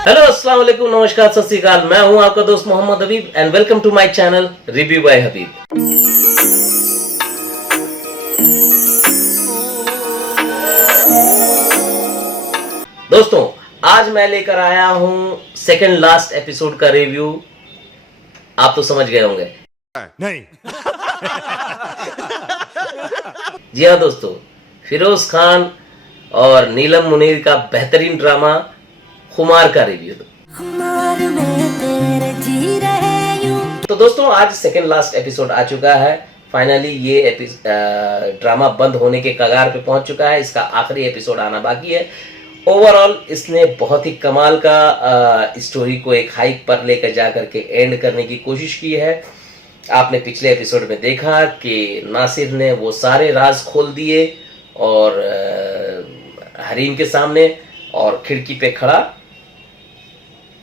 Hello अस्सलाम वालेकुम, नमस्कार, सत श्री अकाल। मैं हूं आपका दोस्त Mohammad Habib and welcome to my channel review by Habib. दोस्तों, आज मैं लेकर आया हूं सेकंड लास्ट एपिसोड का रिव्यू। आप तो समझ गए होंगे। नहीं। जी हाँ दोस्तों, फिरोज खान और नीलम मुनीर का बेहतरीन ड्रामा खुमार का रिव्यू। तो दोस्तों, आज सेकंड लास्ट एपिसोड आ चुका है। फाइनली ये ड्रामा बंद होने के कगार पे पहुंच चुका है। इसका आखिरी एपिसोड आना बाकी है। ओवरऑल इसने बहुत ही कमाल का स्टोरी को एक हाइक पर लेकर जाकर के एंड करने की कोशिश की है। आपने पिछले एपिसोड में देखा कि नासिर ने वो सारे राज खोल दिए और हरीम के सामने, और खिड़की पे खड़ा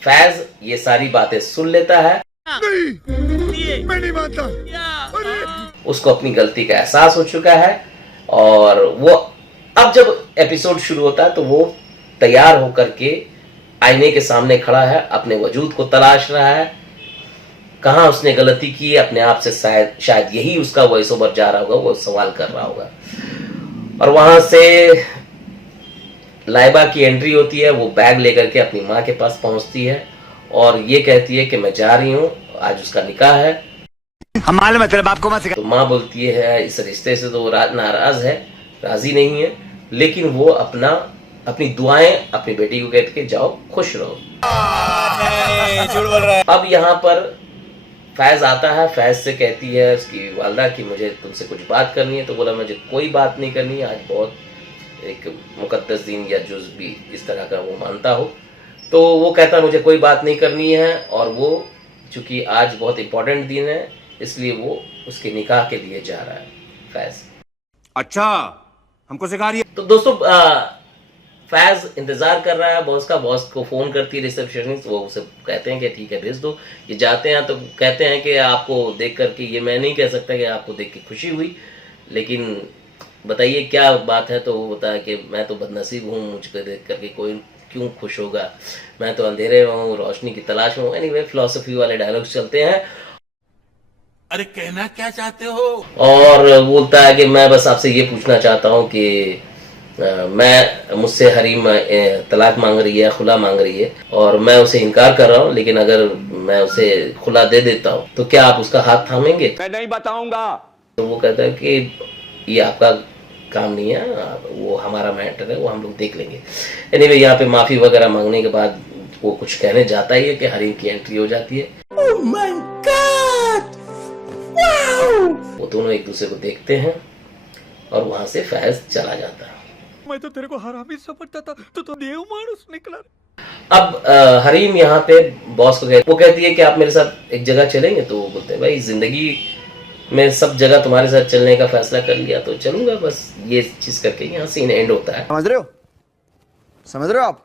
फैज ये सारी बातें सुन लेता है। नहीं, मैं नहीं मानता। उसको अपनी गलती का एहसास हो चुका है और वो अब जब एपिसोड शुरू होता है तो वो तैयार होकर के आईने के सामने खड़ा है, अपने वजूद को तलाश रहा है, कहाँ उसने गलती की है अपने आप से। शायद यही उसका वॉइस ओवर जा रहा होगा, वो सवाल कर रहा होगा। और वहां से लाइबा की एंट्री होती है। वो बैग लेकर के अपनी माँ के पास पहुंचती है और ये कहती है कि मैं जा रही हूँ, आज उसका निकाह है। हमारे मतलब आपको मत सिखा। तो माँ बोलती है इस रिश्ते से तो वो नाराज है, राजी नहीं है, लेकिन वो अपनी दुआएं अपनी बेटी को कहती है जाओ खुश रहो। झूठ बोल रहा है। अब यहाँ पर फैज आता है। फैज से कहती है उसकी वालदा कि मुझे तुमसे कुछ बात करनी है। तो बोला मुझे कोई बात नहीं करनी है, आज बहुत एक मुकद्दस दिन या जुज भी इस तरह का वो मानता हो। तो वो कहता है मुझे कोई बात नहीं करनी है, और वो चूंकि आज बहुत इंपॉर्टेंट दिन है इसलिए वो उसके निकाह के लिए जा रहा है फैज। अच्छा, हमको सिखा रही है। तो दोस्तों, फैज इंतजार कर रहा है बॉस का। बॉस को फोन करती है रिसेप्शनिस्ट, वो उसे कहते हैं कि ठीक है भेज दो। ये जाते हैं तो कहते हैं कि आपको देख करके, ये मैं नहीं कह सकता कि आपको देख के खुशी हुई, लेकिन बताइए क्या बात है। तो वो बताया कि मैं तो बदनसीब हूँ, मुझको देख करके कोई क्यों खुश होगा, मैं तो अंधेरे में हूँ, रोशनी की तलाश में हूँ। एनीवे, फिलॉसफी वाले डायलॉग्स चलते हैं। अरे कहना क्या चाहते हो? और बोलता है कि मैं बस आपसे ये पूछना चाहता हूँ कि मुझसे हरीम तलाक मांग रही है, खुला मांग रही है, और मैं उसे इनकार कर रहा हूँ, लेकिन अगर मैं उसे खुला दे देता हूँ तो क्या आप उसका हाथ थामेंगे? मैं नहीं बताऊंगा। तो वो कहता है कि ये आपका काम नहीं है, वो हमारा मैटर है, वो हम लोग देख लेंगे। एनीवे, यहाँ पे माफी वगैरह मांगने के बाद वो कुछ कहने जाता ही है कि हरीम की एंट्री हो जाती है। Oh my God! Wow! वो दोनों एक दूसरे को देखते हैं और वहां से फैज चला जाता है। मैं तो तेरे को हरामी समझता था, तो देव मानुस निकला। अब हरीम यहाँ पे बॉस को वो कहती है कि आप मेरे साथ एक जगह चलेंगे। तो वो बोलते हैं भाई जिंदगी में सब जगह तुम्हारे साथ चलने का फैसला कर लिया तो चलूंगा, बस ये चीज करके यहाँ सीन एंड होता है। समझ रहे हो? समझ रहे हो आप?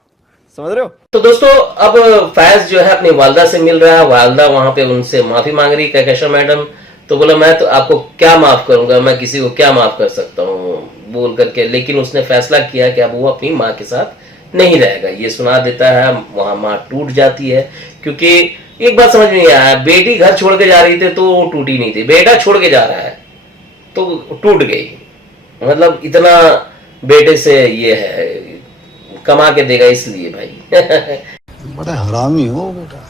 समझ रहे हो? तो दोस्तों, अब फैज जो है अपनी वालदा से मिल रहा है। वालदा वहां पे उनसे माफी मांग रही है, कैशा मैडम। तो बोला मैं तो आपको क्या माफ करूंगा, मैं किसी को क्या माफ कर सकता हूँ बोल करके, लेकिन उसने फैसला किया कि अब वो अपनी माँ के साथ नहीं रहेगा। ये सुना देता है, वहां माँ टूट जाती है। क्योंकि एक बात समझ में नहीं आया, बेटी घर छोड़ के जा रही थी तो वो टूटी नहीं थी, बेटा छोड़ के जा रहा है तो टूट गई। मतलब इतना बेटे से ये है, कमा के देगा इसलिए भाई। बड़ा हरामी हो बेटा।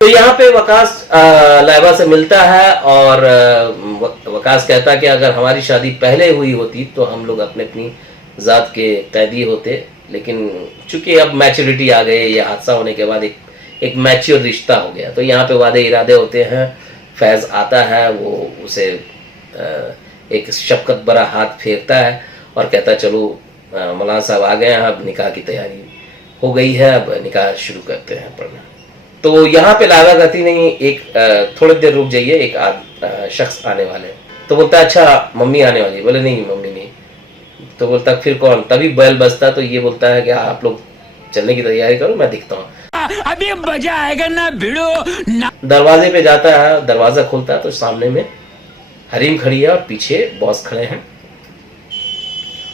तो यहाँ पे वकास लाइबा से मिलता है और वकास कहता है कि अगर हमारी शादी पहले हुई होती तो हम लोग अपने अपनी जात के कैदी होते, लेकिन चूंकि अब मैच्योरिटी आ गई, ये हादसा होने के बाद एक मैच्योर रिश्ता हो गया। तो यहाँ पे वादे इरादे होते हैं। फैज आता है, वो उसे एक शफकत भरा हाथ फेरता है और कहता है चलो मौलाना साहब आ गए हैं, अब निकाह की तैयारी हो गई है, अब निकाह शुरू करते हैं पढ़ना। तो यहाँ पे लागा गति नहीं, एक थोड़ी देर रुक जाइए, एक शख्स आने वाले हैं। तो बोलता है अच्छा मम्मी आने वाली है। बोले नहीं मम्मी नहीं। तो बोलता फिर कौन? तभी बैल बजता। तो ये बोलता है कि आप लोग चलने की तैयारी करो, मैं दिखता हूँ। अभी मजा आएगा ना भिड़ो ना। दरवाजे पे जाता है, दरवाजा खुलता है तो सामने में हरीम खड़ी है और पीछे बॉस खड़े हैं।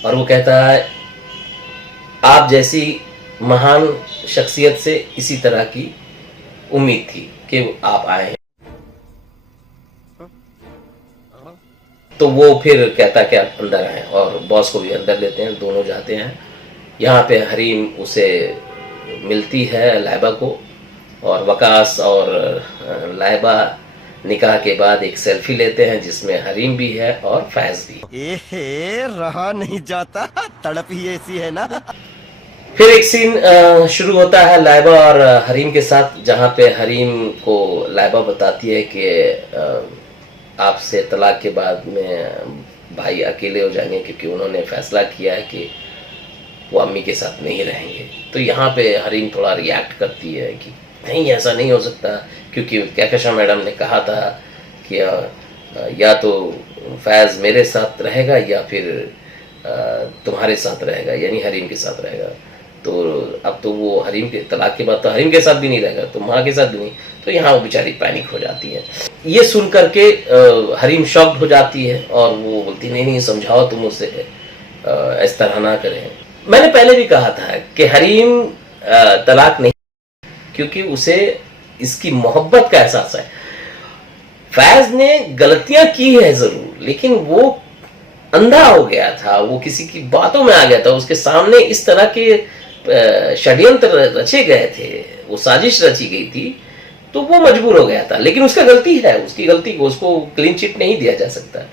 और वो कहता है आप जैसी महान शख्सियत से इसी तरह की उम्मीद थी कि आप आए हैं। तो वो फिर कहता कि आप अंदर आए और बॉस को भी अंदर लेते हैं, दोनों जाते हैं। यहाँ पे हरीम उसे मिलती है लाइबा को, और वकास और लाइबा निकाह के बाद एक सेल्फी लेते हैं जिसमें हरीम भी है और फैज भी। एहे रहा नहीं जाता, तड़प ही ऐसी है ना। फिर एक सीन शुरू होता है लाइबा और हरीम के साथ, जहाँ पे हरीम को लाइबा बताती है कि आपसे तलाक के बाद में भाई अकेले हो जाएंगे क्योंकि उन्होंने फैसला किया है कि वो अम्मी के साथ नहीं रहेंगे। तो यहाँ पे हरीम थोड़ा रिएक्ट करती है कि नहीं ऐसा नहीं हो सकता, क्योंकि कहकशा मैडम ने कहा था कि या तो फैज़ मेरे साथ रहेगा या फिर तुम्हारे साथ रहेगा, यानी हरीम के साथ रहेगा। तो अब तो वो हरीम के तलाक के बाद तो हरीम के साथ भी नहीं रहेगा, तो माँ के साथ भी नहीं। तो यहाँ वो बेचारी पैनिक हो जाती है। ये सुन करके हरीम शॉक्ड हो जाती है और वो बोलती नहीं समझाओ तुम उसे इस तरह ना करें। मैंने पहले भी कहा था कि हरीम तलाक नहीं, क्योंकि उसे इसकी मोहब्बत का एहसास है। फैज ने गलतियां की है जरूर, लेकिन वो अंधा हो गया था, वो किसी की बातों में आ गया था। उसके सामने इस तरह के षड्यंत्र रचे गए थे, वो साजिश रची गई थी, तो वो मजबूर हो गया था। लेकिन उसका गलती है, उसकी गलती को उसको क्लीन चिट नहीं दिया जा सकता।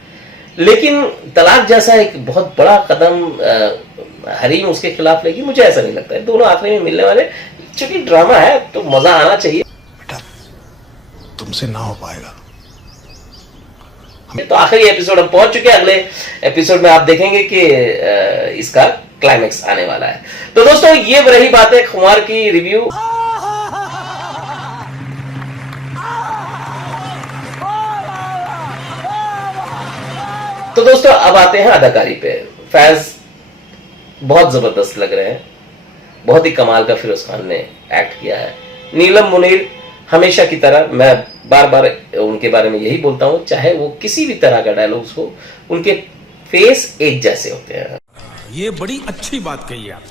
लेकिन तलाक जैसा एक बहुत बड़ा कदम हरीम उसके खिलाफ लेगी, मुझे ऐसा नहीं लगता है। दोनों आखिरी में मिलने वाले, चूंकि ड्रामा है तो मजा आना चाहिए। बेटा तुमसे ना हो पाएगा। तो आखिरी एपिसोड हम पहुंच चुके हैं। अगले एपिसोड में आप देखेंगे कि इसका क्लाइमेक्स आने वाला है। तो दोस्तों ये रही बात है खुमार की रिव्यू। तो दोस्तों अब आते हैं अदाकारी पे। फैज बहुत जबरदस्त लग रहे हैं, बहुत ही कमाल का फिरोज खान ने एक्ट किया है। नीलम मुनीर हमेशा की तरह, मैं बार बार उनके बारे में यही बोलता हूं, चाहे वो किसी भी तरह का डायलॉग्स हो, उनके फेस एक जैसे होते हैं। ये बड़ी अच्छी बात कही आप।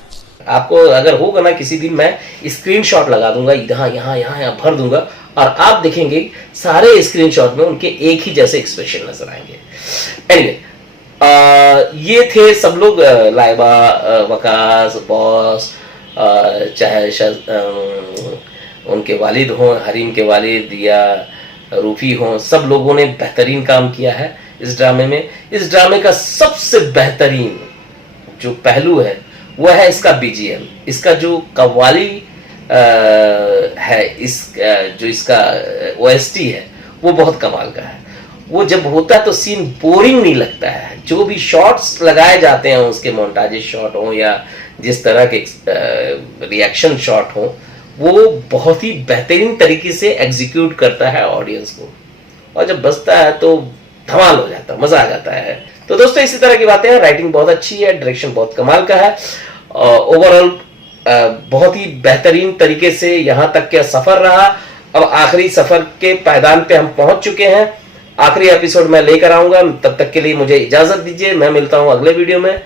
आपको अगर होगा ना किसी दिन, मैं स्क्रीनशॉट लगा दूंगा, यहाँ यहाँ यहाँ यहाँ भर दूंगा, और आप देखेंगे सारे स्क्रीनशॉट में उनके एक ही जैसे एक्सप्रेशन नजर आएंगे। एनीवे, ये थे सब लोग, लाइबा, वकास, बॉस, चाहे उनके वालिद हों, हरीम के वालिद या रूफी हों, सब लोगों ने बेहतरीन काम किया है इस ड्रामे में। इस ड्रामे का सबसे बेहतरीन जो पहलू है वो है इसका बीजीएम, इसका जो कव्वाली है, जो इसका ओएसटी है वो बहुत कमाल का है। वो जब होता है तो सीन बोरिंग नहीं लगता है। जो भी शॉट्स लगाए जाते हैं, उसके मोन्टाजेस शॉट हो या जिस तरह के रिएक्शन शॉट हो, वो बहुत ही बेहतरीन तरीके से एग्जीक्यूट करता है ऑडियंस को, और जब बजता है तो धमाल हो जाता है, मजा आ जाता है। तो दोस्तों इसी तरह की बातें हैं। राइटिंग बहुत अच्छी है, डायरेक्शन बहुत कमाल का है, ओवरऑल बहुत ही बेहतरीन तरीके से यहाँ तक का सफर रहा। अब आखिरी सफर के पायदान पे हम पहुंच चुके हैं। आखिरी एपिसोड मैं लेकर आऊंगा, तब तक के लिए मुझे इजाजत दीजिए। मैं मिलता हूं अगले वीडियो में।